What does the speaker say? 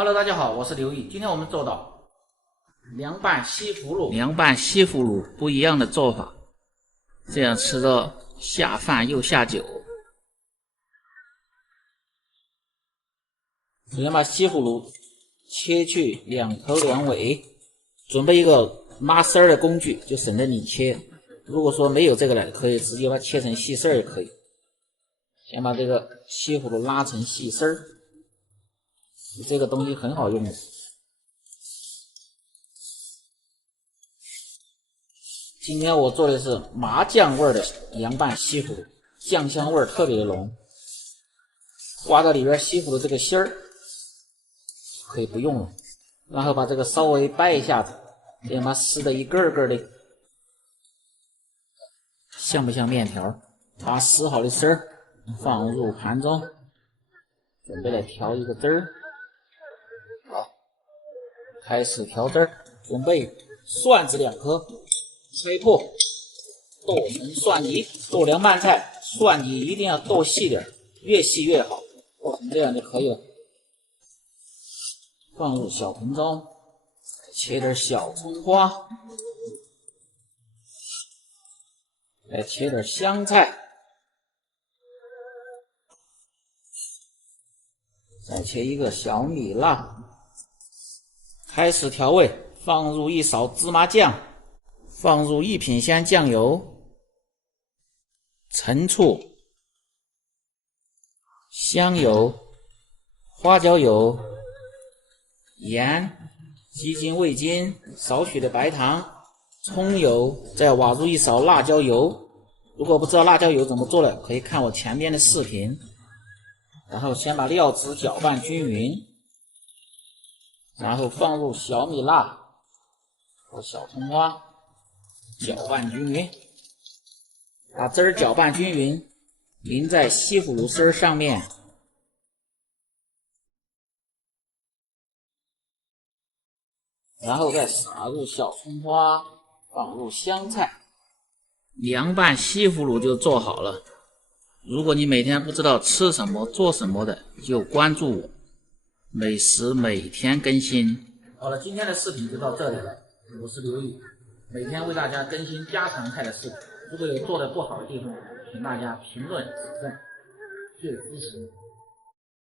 Hello， 大家好，我是刘毅。今天我们做到凉拌西葫芦。凉拌西葫芦不一样的做法，这样吃着下饭又下酒。首先把西葫芦切去2头2尾，准备一个拉丝儿的工具，就省得你切。如果说没有这个呢，可以直接把它切成细丝儿也可以。先把这个西葫芦拉成细丝儿，这个东西很好用的。今天我做的是麻酱味的凉拌西葫芦，酱香味特别的浓。刮到里边西葫芦这个芯儿可以不用了，然后把这个稍微掰一下子，这样把它撕的一个个的，像不像面条？把撕好的丝儿放入盘中，准备来调一个汁儿。好，开始调汁儿，准备蒜子2颗，拆破剁成蒜泥。做凉拌菜，蒜泥一定要剁细点，越细越好，剁成这样就可以了。放入小盆中，切点小葱花，再切点香菜，再切一个小米辣。开始调味，放入1勺芝麻酱，放入1品香酱油、陈醋、香油、花椒油、盐、鸡精、味精、少许的白糖、葱油，再挖入1勺辣椒油。如果不知道辣椒油怎么做的，可以看我前面的视频。然后先把料汁搅拌均匀，然后放入小米辣和小葱花，搅拌均匀，把汁儿搅拌均匀，淋在西葫芦丝上面，然后再撒入小葱花，放入香菜，凉拌西葫芦就做好了。如果你每天不知道吃什么做什么的，就关注我，美食每天更新。好了，今天的视频就到这里了，我是刘毅，每天为大家更新家常菜的视频。如果有做的不好的地方，请大家评论指正，谢谢支持。